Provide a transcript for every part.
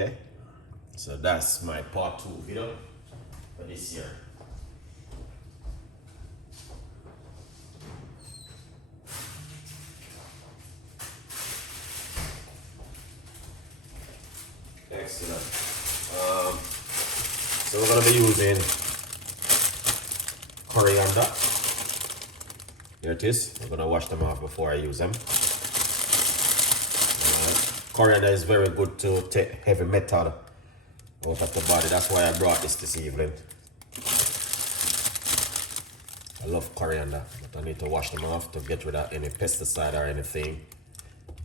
Okay, so that's my part 2 video for this year. Excellent. So we're going to be using coriander. Here it is. I'm going to wash them off before I use them. Coriander is very good to take heavy metal out of the body. That's why I brought this evening. I love coriander, but I need to wash them off to get rid of any pesticide or anything.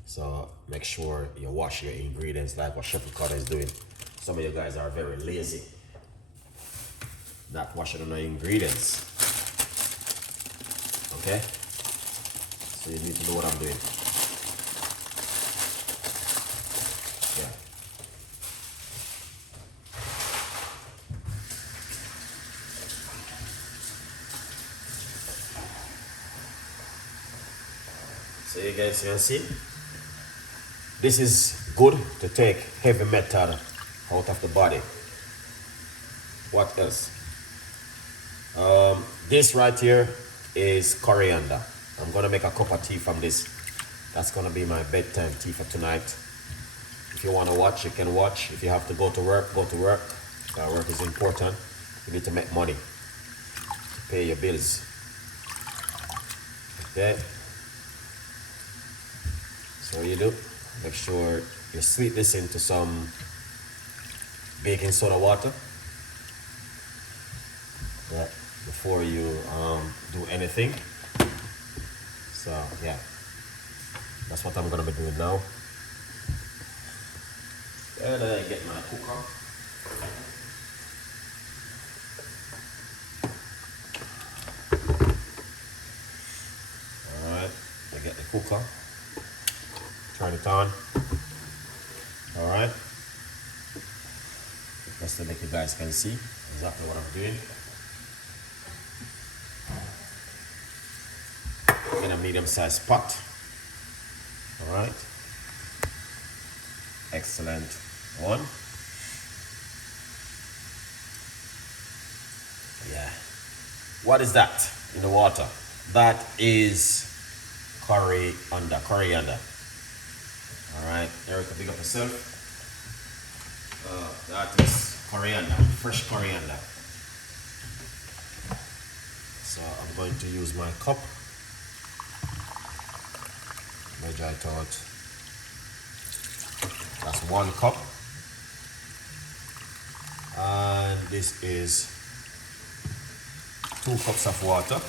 So make sure you wash your ingredients like what Chef Ricardo is doing. Some of you guys are very lazy, not washing the ingredients. Okay? So you need to know what I'm doing. Yeah. So you guys can see, this is good to take heavy metal out of the body. What else? This right here is coriander. I'm gonna make a cup of tea from this. That's gonna be my bedtime tea for tonight. If you wanna watch, you can watch. If you have to go to work, go to work. Work is important. You need to make money to pay your bills. Okay? So what you do, make sure you sweep this into some baking soda water. Yeah, before you do anything. So yeah, that's what I'm gonna be doing now. And then I get my cooker. Alright, I get the cooker. Turn it on. Alright. Just so that you guys can see exactly what I'm doing. In a medium-sized pot. Alright. Excellent. One. Yeah. What is that in the water? That is coriander. Alright, Erica, big up yourself. That is coriander, fresh coriander. So I'm going to use my cup. Measure it out. That's 1 cup. And this is 2 cups of water.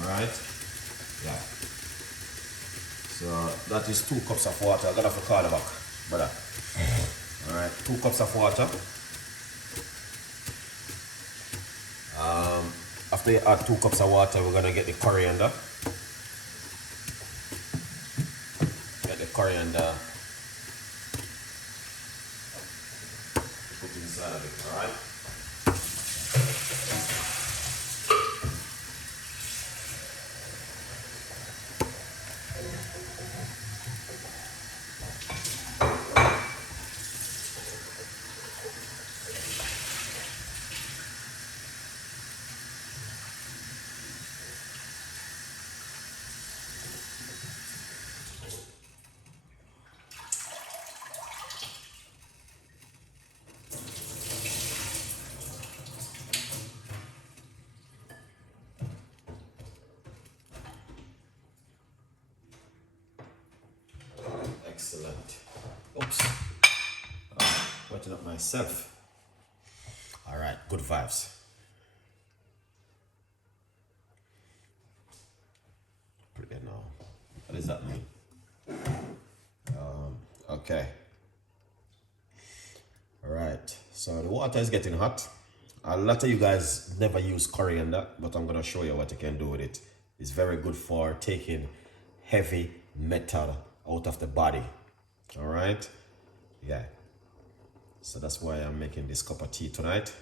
Alright. Yeah. So that is 2 cups of water. I'm gonna have to call it back, brother. Alright, 2 cups of water. After you add 2 cups of water, we're gonna get the coriander. Get the coriander. Put inside of it, alright? Excellent. Oops. Wetting up myself. All right, good vibes. Put it in now. What does that mean? Okay. All right. So the water is getting hot. A lot of you guys never use coriander, but I'm gonna show you what you can do with it. It's very good for taking heavy metal out of the body. All right. Yeah. So that's why I'm making this cup of tea tonight.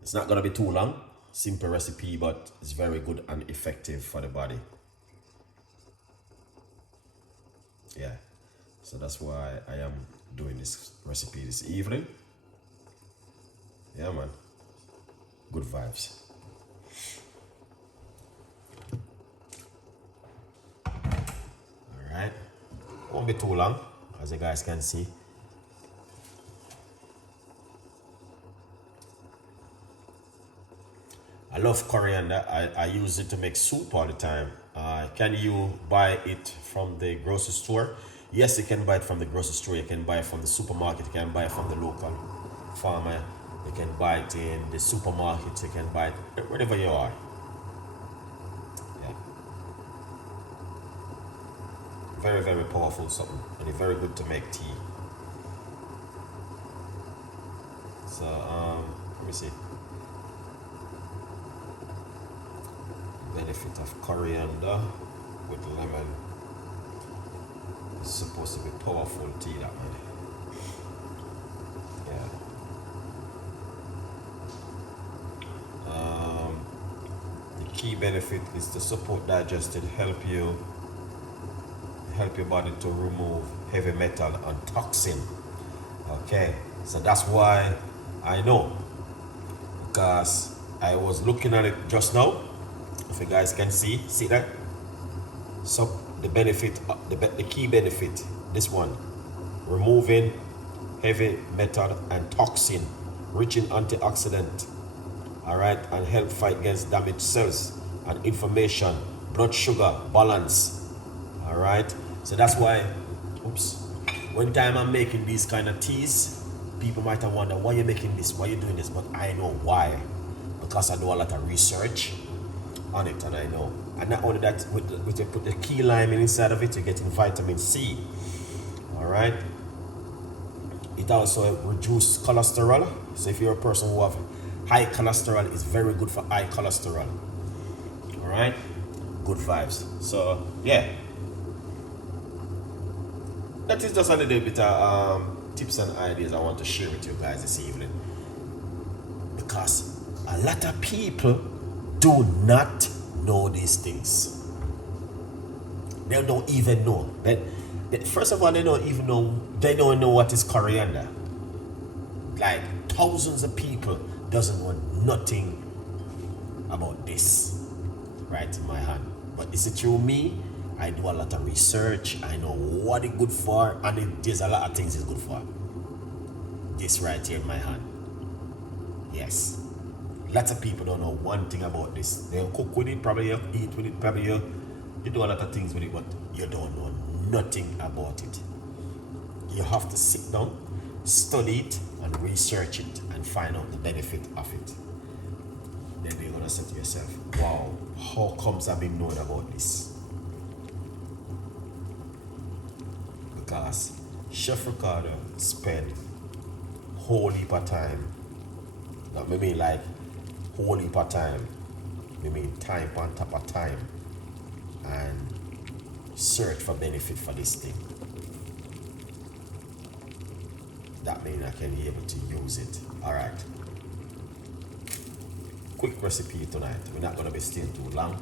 It's not gonna be too long. Simple recipe, but it's very good and effective for the body. Yeah, so that's why I am doing this recipe this evening. Yeah, man, good vibes. All right, won't be too long, as you guys can see. I love coriander. I use it to make soup all the time. Can you buy it from the grocery store? Yes, you can buy it from the grocery store. You can buy it from the supermarket. You can buy it from the local farmer. You can buy it in the supermarket. You can buy it wherever you are. Yeah. Very, very powerful something. And it's very good to make tea. So, let me see. Benefit of coriander with lemon. It's supposed to be powerful tea, that man. Yeah. The key benefit is to support digestion, help your body to remove heavy metal and toxin. Okay, so that's why I know, because I was looking at it just now. If you guys can see that. So the benefit, the key benefit, this one, removing heavy metal and toxin, rich in antioxidant, all right, and help fight against damaged cells and inflammation, blood sugar balance, all right. So that's why, when time I'm making these kind of teas, people might have wondered, why you're making this, why you're doing this, but I know why, because I do a lot of research on it, and I know. And not only that, with you put the key lime inside of it, you're getting vitamin C. All right. It also reduces cholesterol. So if you're a person who have high cholesterol, it's very good for high cholesterol. All right. Good vibes. So yeah, that is just a little bit of tips and ideas I want to share with you guys this evening, because a lot of people do not know these things. They don't even know. First of all, they don't know what is coriander. Like thousands of people doesn't know nothing about this right in my hand. But is it through me? I do a lot of research. I know what it's good for, and there's a lot of things it's good for. This right here in my hand. Yes. Lots of people don't know one thing about this. They'll cook with it, probably you eat with it, probably you do a lot of things with it, but you don't know nothing about it. You have to sit down, study it, and research it, and find out the benefit of it. Then you're gonna say to yourself, wow, how comes I've been knowing about this? Because Chef Ricardo spent whole heap of time, not maybe like whole heap of time, we mean time on top of time, and search for benefit for this thing. That means I can be able to use it. All right. Quick recipe tonight. We're not going to be staying too long.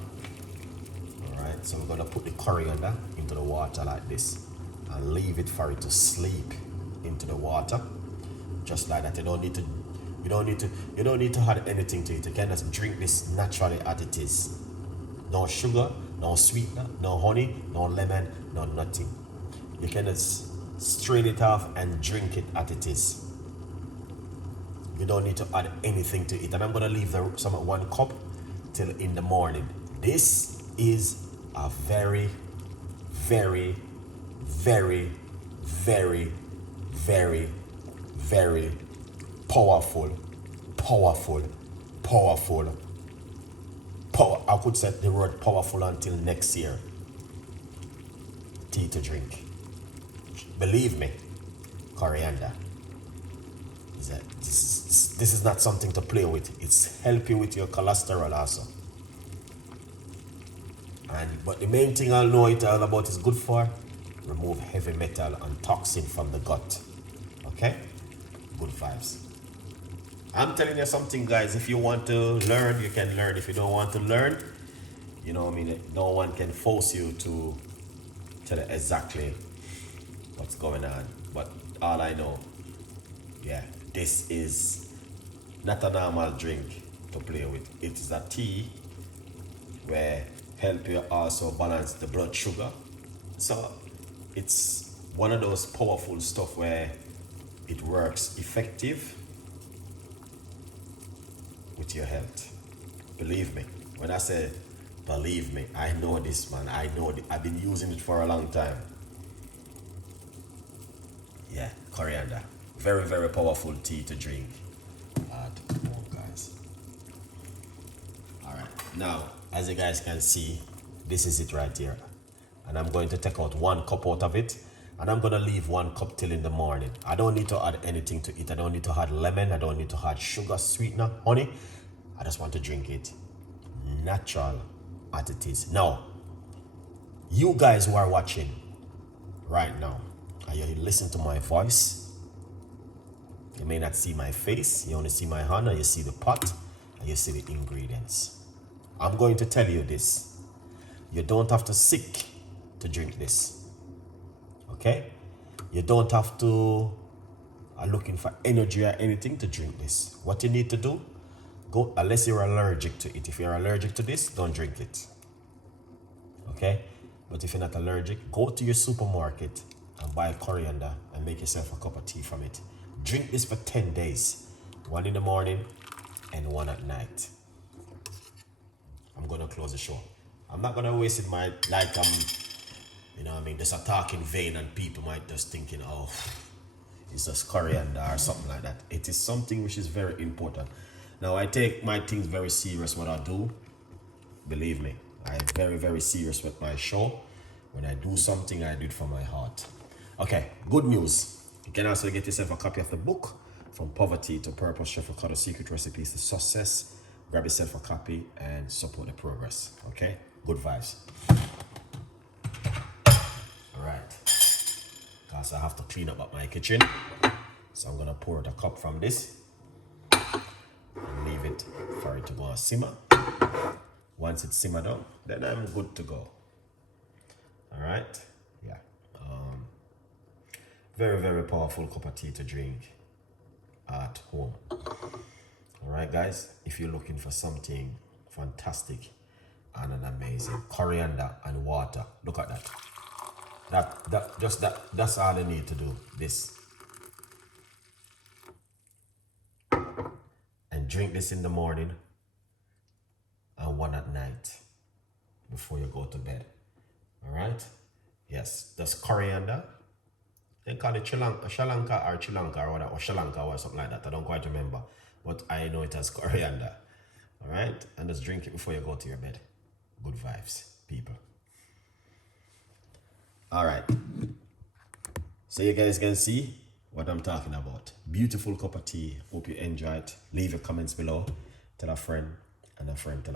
All right. So we're going to put the coriander into the water like this and leave it for it to sleep into the water, just like that. You don't need to add anything to it. You can just drink this naturally as it is. No sugar, no sweetener, no honey, no lemon, no nothing. You can just strain it off and drink it as it is. You don't need to add anything to it. And I'm gonna leave some at 1 cup till in the morning. This is a very, very, very, very, very, very powerful. I could say the word powerful until next year. Tea to drink. Believe me, coriander. This is not something to play with. It's help you with your cholesterol also. But the main thing I'll know it all about is good for remove heavy metal and toxin from the gut. Okay? Good vibes. I'm telling you something, guys. If you want to learn, you can learn. If you don't want to learn, you know what I mean, no one can force you to tell you exactly what's going on. But all I know, yeah, this is not a normal drink to play with. It is a tea where help you also balance the blood sugar. So it's one of those powerful stuff where it works effective with your health. Believe me, when I say believe me, I know this, man. I know it. I've been using it for a long time. Yeah, coriander. Very, very powerful tea to drink at home, guys. All right, now, as you guys can see, this is it right here. And I'm going to take out 1 cup out of it. And I'm going to leave 1 cup till in the morning. I don't need to add anything to it. I don't need to add lemon. I don't need to add sugar, sweetener, honey. I just want to drink it natural as it is. Now, you guys who are watching right now, and you listen to my voice, you may not see my face. You only see my hand, and you see the pot, and you see the ingredients. I'm going to tell you this. You don't have to sick to drink this. Okay? You don't have to are looking for energy or anything to drink this. What you need to do, go, unless you're allergic to it. If you're allergic to this, don't drink it. Okay? But if you're not allergic, go to your supermarket and buy coriander and make yourself a cup of tea from it. Drink this for 10 days. 1 in the morning and 1 at night. I'm going to close the show. I'm not going to waste it like you know what I mean, just a talking vein and people might just thinking, oh, it's just coriander or something like that. It is something which is very important. Now, I take my things very serious, what I do. Believe me, I'm very, very serious with my show. When I do something, I do it from my heart. Okay, good news. You can also get yourself a copy of the book, From Poverty to Purpose, Chef Ricardo's Secret Recipes to Success. Grab yourself a copy and support the progress. Okay, good vibes. All right, because I have to clean up my kitchen. So I'm gonna pour the cup from this and leave it for it to go and simmer. Once it's simmered down, then I'm good to go. All right, yeah. Very, very powerful cup of tea to drink at home. All right, guys, if you're looking for something fantastic and an amazing, coriander and water, look at that. That's all you need to do, this. And drink this in the morning and 1 at night before you go to bed. All right? Yes, that's coriander. They call it Sri Lanka or something like that. I don't quite remember, but I know it as coriander. All right? And just drink it before you go to your bed. Good vibes, people. All right. So you guys can see what I'm talking about. Beautiful cup of tea. Hope you enjoy it. Leave your comments below. Tell a friend and a friend.